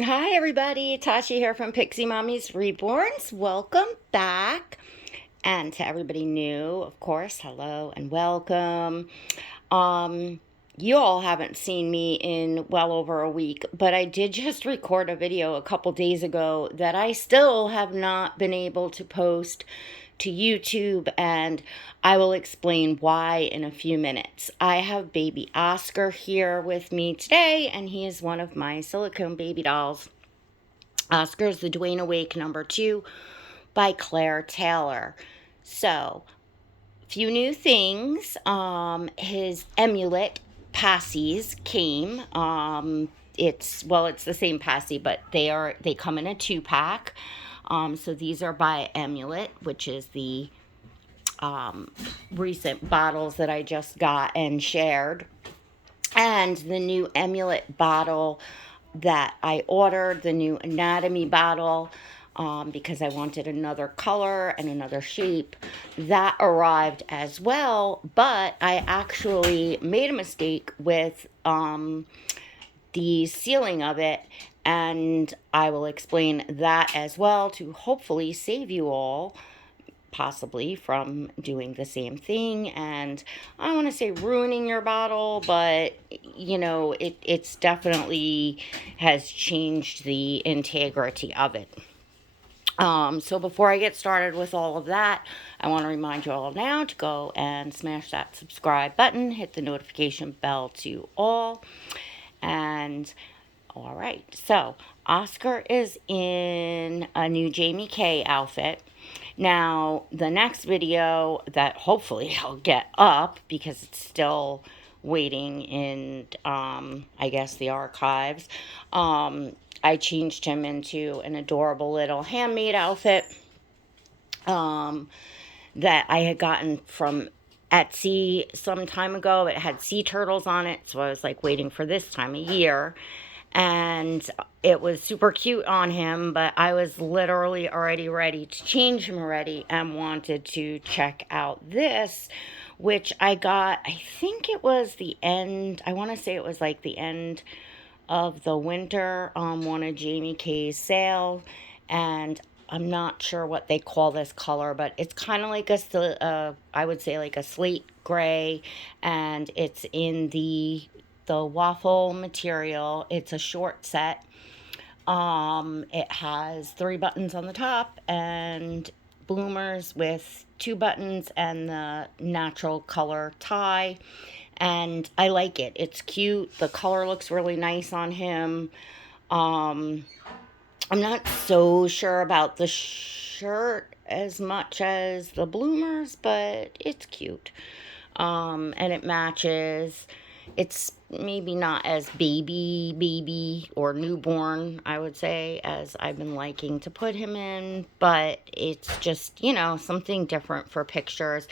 Hi, everybody. Tasha here from Pixie Mommy's Reborns. Welcome back. And to everybody new, of course, hello and welcome. Um, you all haven't seen me in well over a week, but I did just record a video a couple days ago that I still have not been able to post to YouTube, and I will explain why in a few minutes. I have baby Oscar here with me today, and he is one of my silicone baby dolls. Oscar's the Dwayne Awake #2 by Claire Taylor. So, few new things. His Emulait passies came. It's the same passy, but they come in a 2-pack. So these are by Emulait, which is the recent bottles that I just got and shared. And the new Emulait bottle that I ordered, the new anatomy bottle, because I wanted another color and another shape, that arrived as well. But I actually made a mistake with the sealing of it, and I will explain that as well to hopefully save you all possibly from doing the same thing. And I don't want to say ruining your bottle, but it's definitely has changed the integrity of it. So before I get started with all of that, I want to remind you all now to go and smash that subscribe button, hit the notification bell to all. And all right, so Oscar is in a new Jamie K outfit. Now, the next video that hopefully I'll get up because it's still waiting in, I guess, the archives, I changed him into an adorable little handmade outfit that I had gotten from Etsy some time ago. It had sea turtles on it, so I was like waiting for this time of year. And it was super cute on him, but I was literally already ready to change him already and wanted to check out this, which I got, I think it was the end, I want to say it was like the end of the winter on one of Jamie K's sale. And I'm not sure what they call this color, but it's kind of like I would say like a slate gray, and it's in the waffle material. It's a short set. It has 3 buttons on the top and bloomers with 2 buttons and the natural color tie. And I like it. It's cute. The color looks really nice on him. Um, I'm not so sure about the shirt as much as the bloomers, but it's cute. And it matches. It's maybe not as baby or newborn, I would say, as I've been liking to put him in, but it's just, something different for pictures.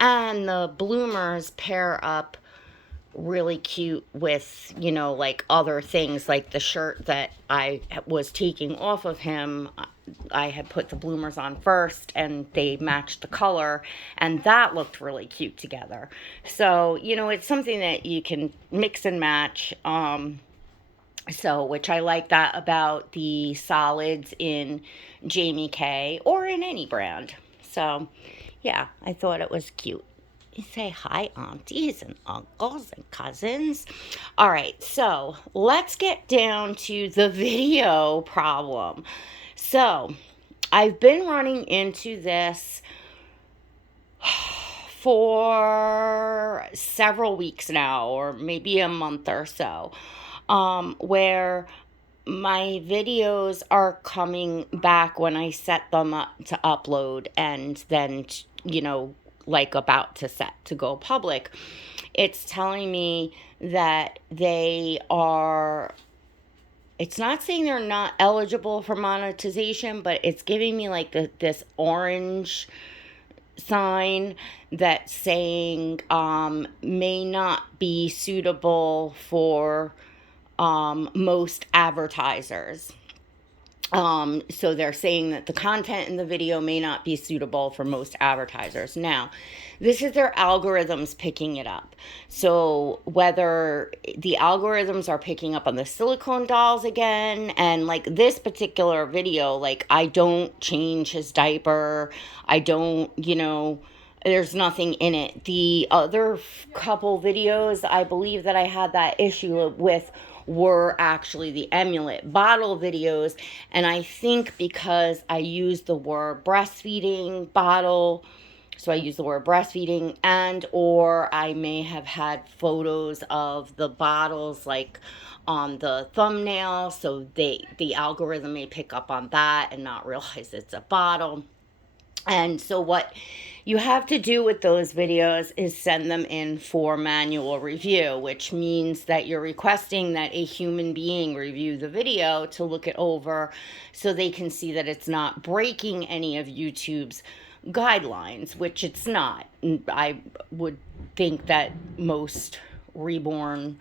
And the bloomers pair up really cute with, like other things, like the shirt that I was taking off of him. I had put the bloomers on first and they matched the color, and that looked really cute together. So, it's something that you can mix and match. So, which I like that about the solids in Jamie K or in any brand. So, yeah, I thought it was cute. You say hi, aunties and uncles and cousins. All right, so let's get down to the video problem. So, I've been running into this for several weeks now, or maybe a month or so, where my videos are coming back when I set them up to upload, and then, like about to set to go public. It's telling me that it's not saying they're not eligible for monetization, but it's giving me like this orange sign that's saying may not be suitable for most advertisers. So they're saying that the content in the video may not be suitable for most advertisers. Now, this is their algorithms picking it up. So whether the algorithms are picking up on the silicone dolls again, and like this particular video, like I don't change his diaper, I don't, there's nothing in it. The other couple videos, I believe that I had that issue with were actually the Emulait bottle videos. And I think because I used the word breastfeeding bottle, so I use the word breastfeeding, and or I may have had photos of the bottles like on the thumbnail, so the algorithm may pick up on that and not realize it's a bottle. And so what you have to do with those videos is send them in for manual review, which means that you're requesting that a human being review the video to look it over so they can see that it's not breaking any of YouTube's guidelines, which it's not. I would think that most reborn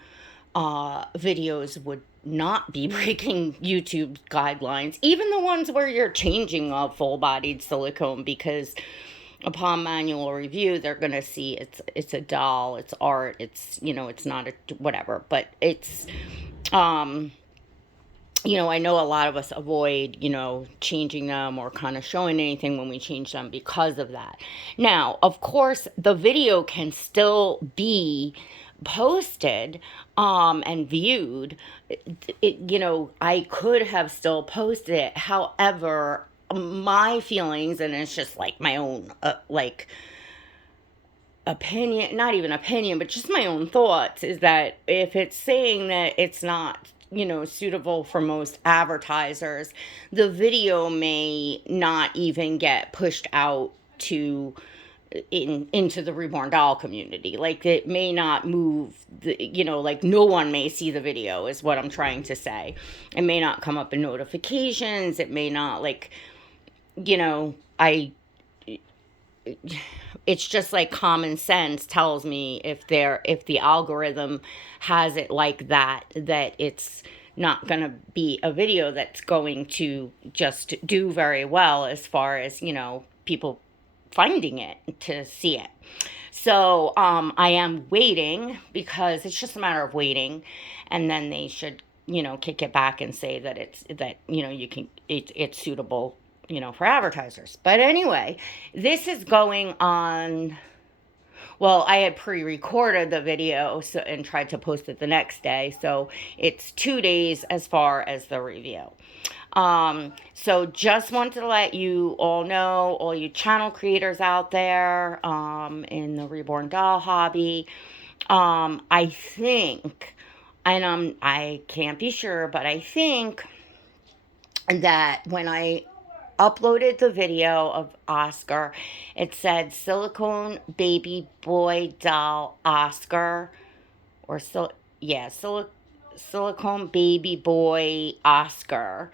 videos would not be breaking YouTube guidelines, even the ones where you're changing a full-bodied silicone, because upon manual review, they're going to see it's a doll, it's art, it's not a whatever, but it's I know a lot of us avoid, changing them or kind of showing anything when we change them because of that. Now, of course, the video can still be posted and viewed. I could have still posted it. However, my feelings, and it's just like my own, opinion, not even opinion, but just my own thoughts, is that if it's saying that it's not suitable for most advertisers, the video may not even get pushed out into the reborn doll community. Like it may not move, like no one may see the video is what I'm trying to say. It may not come up in notifications. It may not it's just like common sense tells me if the algorithm has it like that it's not going to be a video that's going to just do very well as far as people finding it to see it. So I am waiting, because it's just a matter of waiting, and then they should kick it back and say that it's suitable for advertisers. But anyway, this is going on. Well, I had pre-recorded the video and tried to post it the next day, so it's 2 days as far as the review. So just wanted to let you all know, all you channel creators out there in the reborn doll hobby, I think, and I can't be sure, but I think that when I uploaded the video of Oscar, it said silicone baby boy doll Oscar, or silicone baby boy Oscar.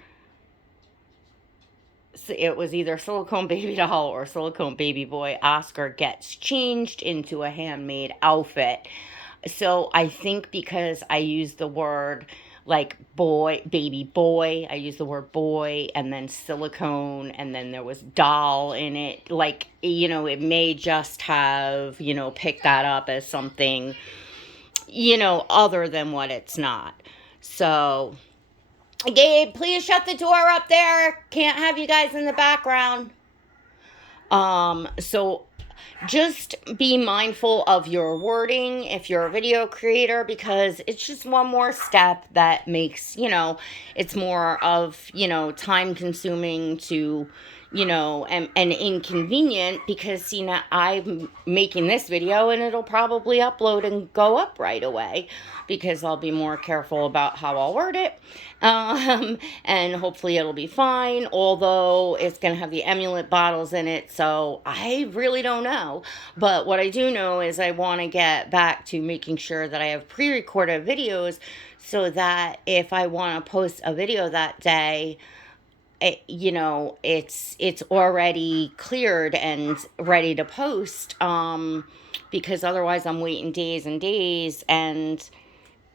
So it was either silicone baby doll or silicone baby boy Oscar gets changed into a handmade outfit. So I think because I used the word like boy, baby boy, I used the word boy, and then silicone, and then there was doll in it. Like, it may just have, picked that up as something, other than what it's not. So, Gabe, please shut the door up there. Can't have you guys in the background. So just be mindful of your wording if you're a video creator, because it's just one more step that makes, it's more of, time consuming to, and inconvenient, because, I'm making this video and it'll probably upload and go up right away, because I'll be more careful about how I'll word it. And hopefully it'll be fine, although it's going to have the Emulait bottles in it, so I really don't know. But what I do know is I want to get back to making sure that I have pre-recorded videos, so that if I want to post a video that day, it's already cleared and ready to post, because otherwise I'm waiting days and days, and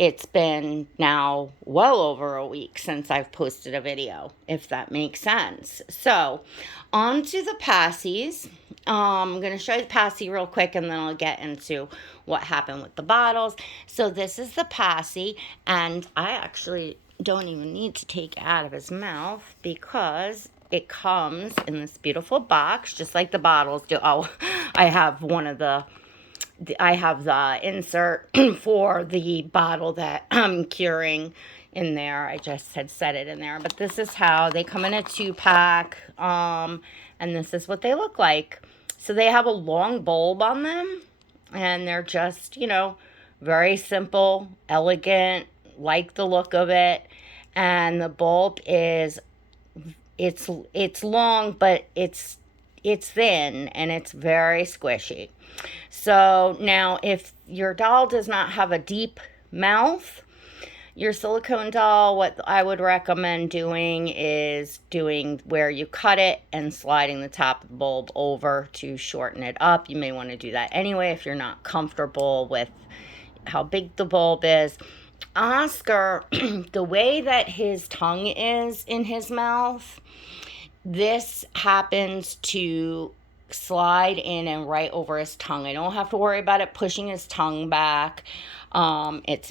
it's been now well over a week since I've posted a video, if that makes sense. So, on to the passies. I'm going to show you the passy real quick, and then I'll get into what happened with the bottles. So this is the passy, and I actually don't even need to take it out of his mouth because it comes in this beautiful box, just like the bottles do. Oh, I have I have the insert for the bottle that I'm curing in there. I just had set it in there. But this is how they come in a 2-pack. And this is what they look like. So they have a long bulb on them. And they're just, very simple, elegant, like the look of it. And the bulb is, it's long, but it's thin and it's very squishy. So now if your doll does not have a deep mouth, your silicone doll, what I would recommend doing is doing where you cut it and sliding the top of the bulb over to shorten it up. You may want to do that anyway if you're not comfortable with how big the bulb is. Oscar, the way that his tongue is in his mouth, this happens to slide in and right over his tongue. I don't have to worry about it pushing his tongue back. It's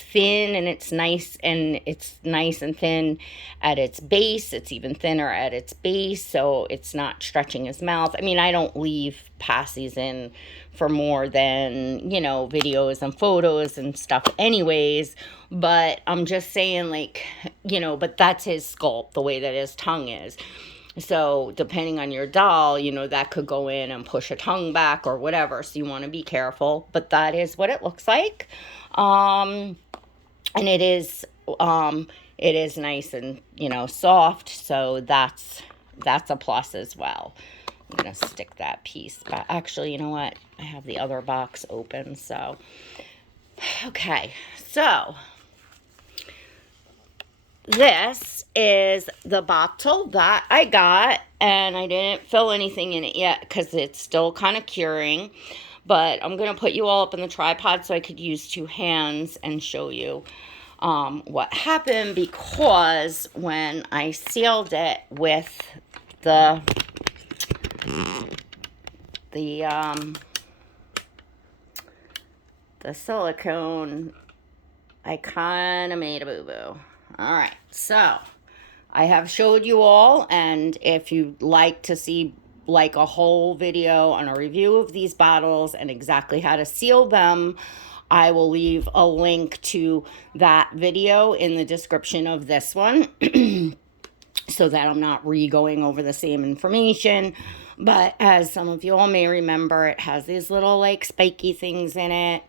thin and it's nice and thin at its base. It's even thinner at its base, so it's not stretching his mouth. I mean, I don't leave passies in for more than, videos and photos and stuff anyways, but I'm just saying, but that's his sculpt, the way that his tongue is. So depending on your doll, that could go in and push a tongue back or whatever. So you want to be careful. But that is what it looks like. And it is nice and, soft. So that's a plus as well. I'm going to stick that piece back. Actually, you know what? I have the other box open. So, okay. So this is the bottle that I got, and I didn't fill anything in it yet because it's still kind of curing, but I'm going to put you all up in the tripod so I could use 2 hands and show you what happened, because when I sealed it with the silicone, I kind of made a boo-boo. All right, so I have showed you all, and if you'd like to see a whole video on a review of these bottles and exactly how to seal them, I will leave a link to that video in the description of this one so that I'm not going over the same information. But as some of you all may remember, it has these little spiky things in it.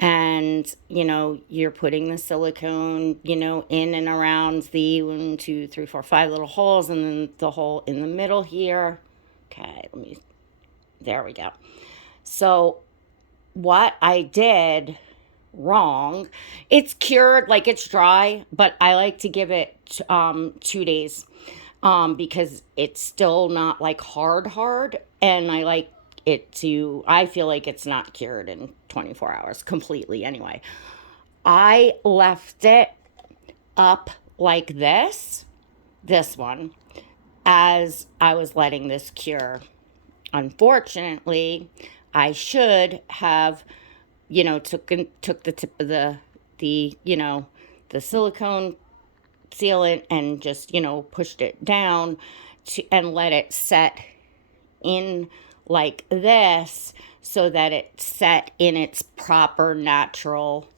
And, you're putting the silicone, in and around the 1, 2, 3, 4, 5 little holes, and then the hole in the middle here. Okay, there we go. So what I did wrong, it's cured, it's dry, but I like to give it 2 days because it's still not hard, and I like I feel like it's not cured in 24 hours completely anyway. I left it up like this one, as I was letting this cure. Unfortunately, I should have, took the tip of the silicone sealant and just, pushed it down and let it set in like this, so that it set in its proper natural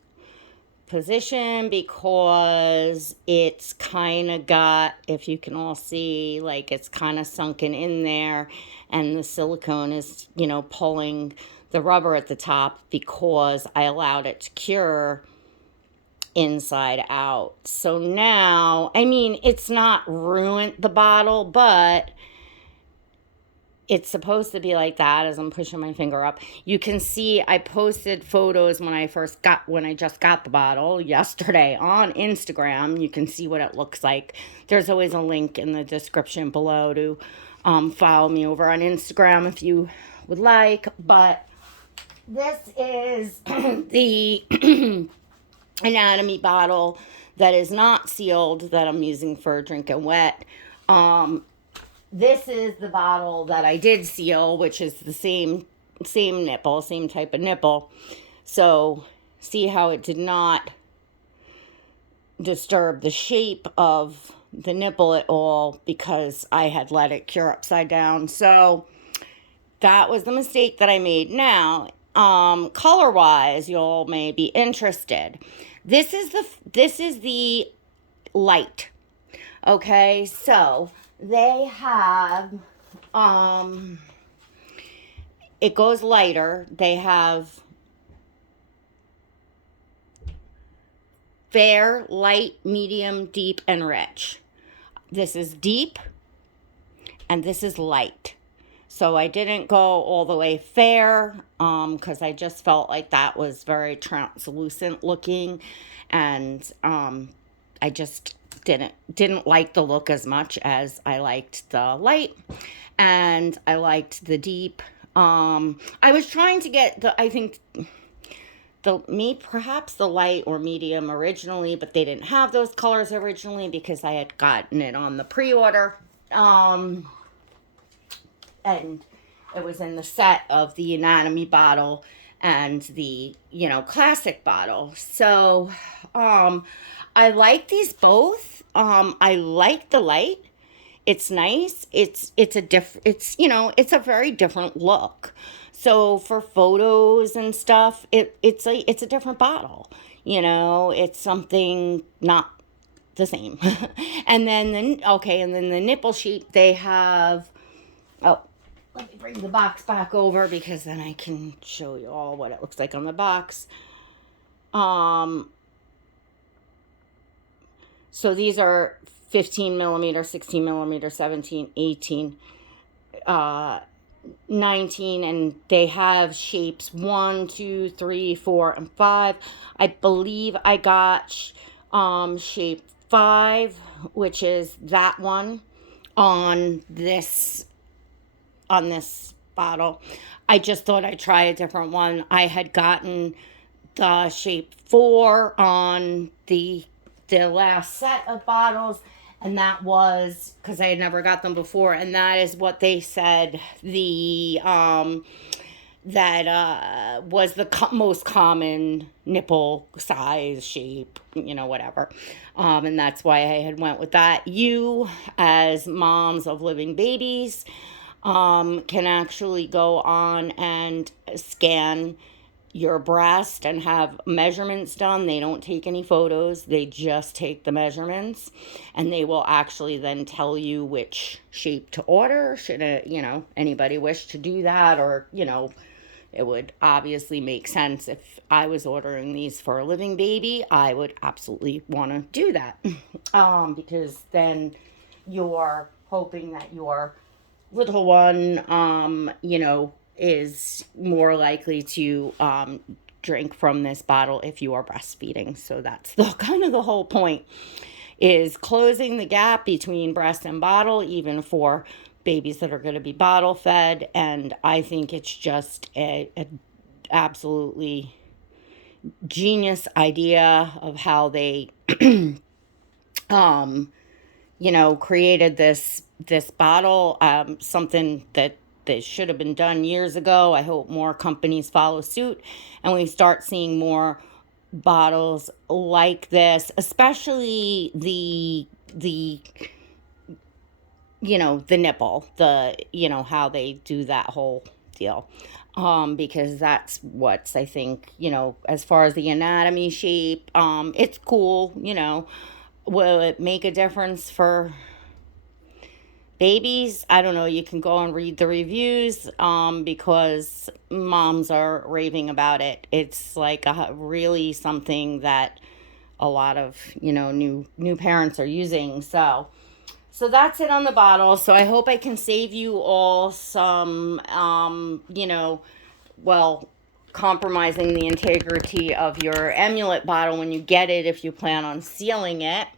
position, because it's kind of got, if you can all see, it's kind of sunken in there, and the silicone is, pulling the rubber at the top because I allowed it to cure inside out. So now, it's not ruined the bottle, but it's supposed to be like that as I'm pushing my finger up. You can see I posted photos when I just got the bottle yesterday on Instagram. You can see what it looks like. There's always a link in the description below to follow me over on Instagram if you would like. But this is the anatomy bottle that is not sealed that I'm using for drinking wet. This is the bottle that I did seal, which is the same nipple, same type of nipple. So see how it did not disturb the shape of the nipple at all because I had let it cure upside down. So that was the mistake that I made. Now, color wise, you all may be interested. This is the light. Okay, so they have it goes lighter. They have fair, light, medium, deep, and rich. This is deep and this is light. So I didn't go all the way fair because I just felt like that was very translucent looking, and I just didn't like the look as much as I liked the light, and I liked the deep. I was trying to get perhaps the light or medium originally, but they didn't have those colors originally because I had gotten it on the pre-order. And it was in the set of the anatomy bottle and the, classic bottle. So, I like these both. I like the light. It's nice. It's a very different look. So for photos and stuff, it's a different bottle. It's something not the same. And then the nipple sheet, they have, oh, let me bring the box back over because then I can show you all what it looks like on the box. So these are 15 millimeter, 16 millimeter, 17, 18, 19, and they have shapes 1, 2, 3, 4, and 5. I believe I got shape 5, which is that one on this bottle. I just thought I'd try a different one. I had gotten the shape 4 on the last set of bottles, and that was because I had never got them before, and that is what they said that was the most common nipple size, shape, whatever. And that's why I had went with that. You, as moms of living babies, can actually go on and scan your breast and have measurements done. They don't take any photos. They just take the measurements, and they will actually then tell you which shape to order. Should anybody wish to do that, or it would obviously make sense if I was ordering these for a living baby. I would absolutely want to do that because then you're hoping that your little one, is more likely to drink from this bottle if you are breastfeeding. So that's the whole point, is closing the gap between breast and bottle, even for babies that are going to be bottle fed. And I think it's just a absolutely genius idea of how they created this bottle, something that should have been done years ago. I hope more companies follow suit and we start seeing more bottles like this, especially the nipple, how they do that whole deal. Because that's what's, I think, as far as the anatomy shape, it's cool, will it make a difference for babies? I don't know. You can go and read the reviews because moms are raving about it. It's like really something that a lot of new parents are using. So that's it on the bottle. So I hope I can save you all some compromising the integrity of your Emulait bottle when you get it, if you plan on sealing it.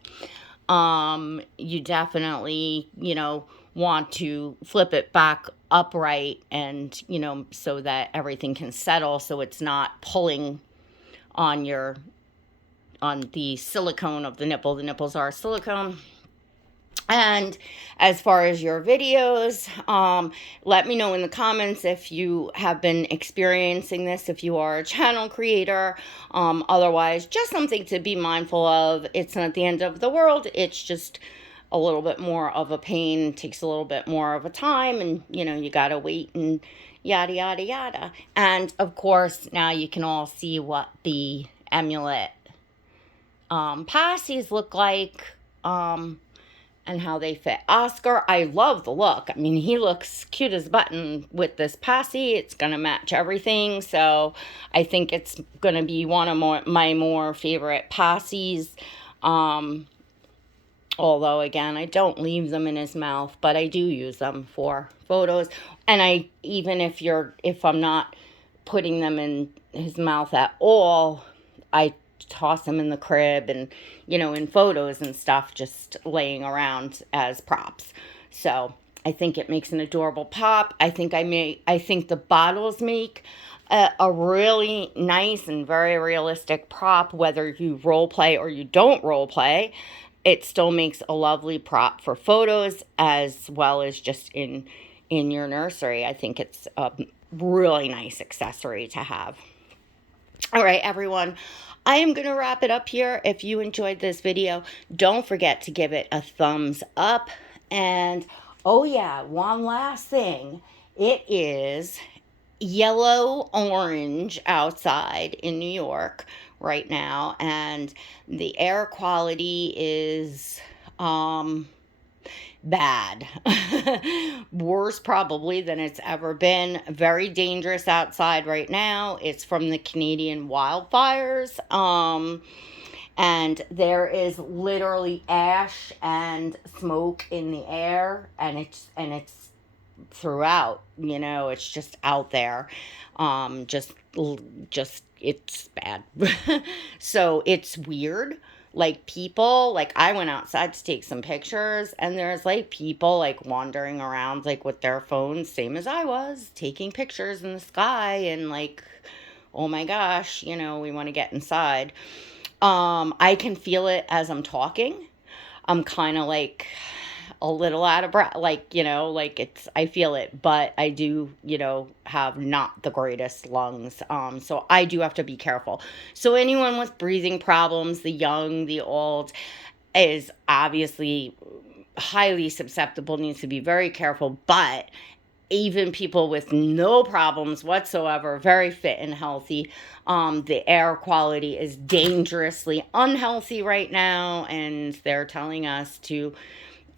You definitely, want to flip it back upright and, you know, so that everything can settle so it's not pulling on the silicone of the nipple. The nipples are silicone. And as far as your videos, let me know in the comments if you have been experiencing this, if you are a channel creator. Otherwise, just something to be mindful of. It's not the end of the world. It's just a little bit more of a pain, takes a little bit more of a time, and, you know, you got to wait and yada, yada, yada. And, of course, now you can all see what the Emulait passies look like. And how they fit. Oscar, I love the look. I mean, he looks cute as a button with this passy. It's going to match everything. So I think it's going to be one of my more favorite passies. Although, again, I don't leave them in his mouth, but I do use them for photos. And if I'm not putting them in his mouth at all, I toss them in the crib and, you know, in photos and stuff, just laying around as props. So I think it makes an adorable pop. I think the bottles make a really nice and very realistic prop, whether you role play or you don't role play. It still makes a lovely prop for photos as well as just in your nursery. I think it's a really nice accessory to have. All right, everyone. I am going to wrap it up here. If you enjoyed this video, don't forget to give it a thumbs up. And, oh yeah, one last thing. It is yellow-orange outside in New York right now. And the air quality is bad. Worse probably than it's ever been. Very dangerous outside right now. It's from the Canadian wildfires. And there is literally ash and smoke in the air, and it's throughout, you know, it's just out there. Just it's bad. So it's weird. Like people, like I went outside to take some pictures, and there's like people like wandering around like with their phones, same as I was, taking pictures in the sky, and like, oh my gosh, you know, we want to get inside. I can feel it as I'm talking. I'm kind of like a little out of breath, like, you know, like I feel it, but I do, you know, have not the greatest lungs. So I do have to be careful. So anyone with breathing problems, the young, the old, is obviously highly susceptible, needs to be very careful. But even people with no problems whatsoever, very fit and healthy, the air quality is dangerously unhealthy right now, and they're telling us to,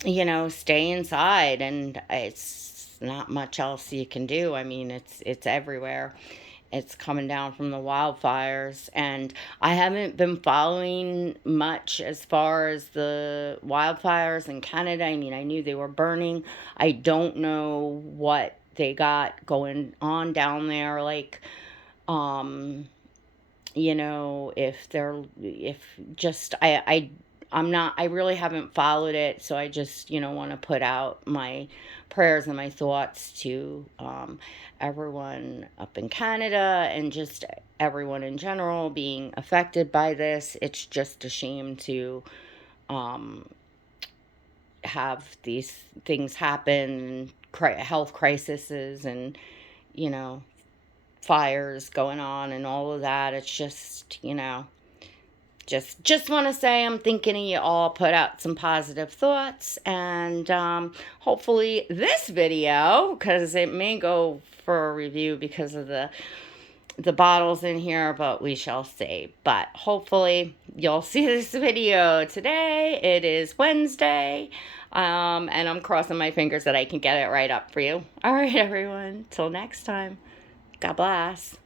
you know, stay inside, and it's not much else you can do. I mean, it's everywhere. It's coming down from the wildfires, and I haven't been following much as far as the wildfires in Canada. I mean, I knew they were burning. I don't know what they got going on down there, like, you know, I really haven't followed it, so I just, you know, want to put out my prayers and my thoughts to everyone up in Canada and just everyone in general being affected by this. It's just a shame to have these things happen, health crises, and, you know, fires going on and all of that. It's just, you know, just want to say I'm thinking of you all, put out some positive thoughts, and hopefully this video, because it may go for a review because of the bottles in here, but we shall see. But hopefully you'll see this video today. It is Wednesday, and I'm crossing my fingers that I can get it right up for you. All right, everyone, till next time, God bless.